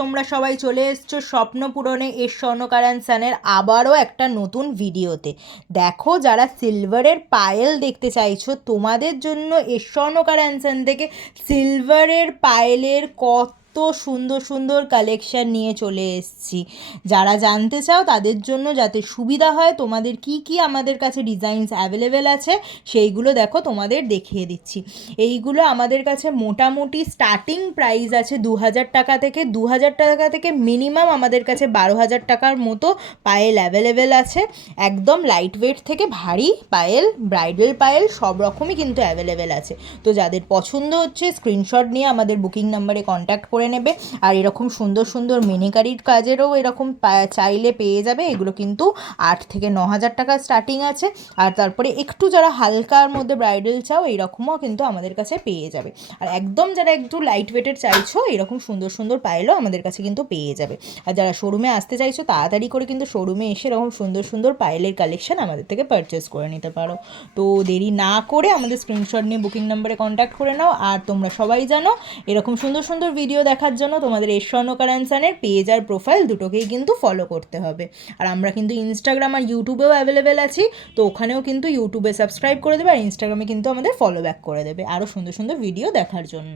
তোমরা সবাই চলে এসছো স্বপ্ন পূরণে এর স্বর্ণকার অ্যান্ড সানের আবারও একটা নতুন ভিডিওতে। দেখো, যারা সিলভারের পায়েল দেখতে চাইছো তোমাদের জন্য এর স্বর্ণকার অ্যান্ড সান থেকে সিলভারের পায়েলের কত সুন্দর সুন্দর কালেকশন নিয়ে চলে এসেছি। যারা জানতে চাও তাদের জন্য, যাতে সুবিধা হয়, তোমাদের কি কি আমাদের কাছে ডিজাইনস অ্যাভেলেবেল আছে সেইগুলো দেখো তোমাদের দেখিয়ে দিচ্ছি। এইগুলো আমাদের কাছে মোটামুটি স্টার্টিং প্রাইস আছে 2000 টাকা থেকে। 2000 টাকা থেকে মিনিমাম আমাদের কাছে 12,000 টাকার মতো পায়েল অ্যাভেলেবেল আছে। একদম লাইট ওয়েট থেকে ভারী পায়েল, ব্রাইডাল পায়েল সব রকমই কিন্তু অ্যাভেলেবেল আছে। তো যাদের পছন্দ হচ্ছে স্ক্রিনশট নিয়ে আমাদের বুকিং নাম্বারে কন্ট্যাক্ট করে নেবে। আর এরকম সুন্দর সুন্দর মিনিকারির কাজেরও এরকম চাইলে পেয়ে যাবে। এগুলো কিন্তু 8 থেকে 9,000 টাকা স্টার্টিং আছে। আর তারপরে একটু যারা হালকার মধ্যে ব্রাইডাল চাও এইরকমও কিন্তু আমাদের কাছে পেয়ে যাবে। আর একদম যারা একটু লাইট ওয়েটের চাইছো এরকম সুন্দর সুন্দর পায়েলও আমাদের কাছে কিন্তু পেয়ে যাবে। আর যারা শোরুমে আসতে চাইছো তাড়াতাড়ি করে কিন্তু শোরুমে এসে এরকম সুন্দর সুন্দর পায়েলের কালেকশন আমাদের থেকে পারচেস করে নিতে পারো। তো দেরি না করে আমাদের স্ক্রিনশট নিয়ে বুকিং নাম্বারে কন্ট্যাক্ট করে নাও। আর তোমরা সবাই জানো, এরকম সুন্দর সুন্দর ভিডিও দেখার জন্য তোমাদের এর স্বর্ণকার অ্যান্ড সানের পেজ আর প্রোফাইল দুটোকেই কিন্তু ফলো করতে হবে। আর আমরা কিন্তু ইনস্টাগ্রাম আর ইউটিউবেও অ্যাভেলেবেল আছি। তো ওখানেও কিন্তু ইউটিউবে সাবস্ক্রাইব করে দেবে আর ইনস্টাগ্রামে কিন্তু আমাদের ফলো ব্যাক করে দেবে আরও সুন্দর সুন্দর ভিডিও দেখার জন্য।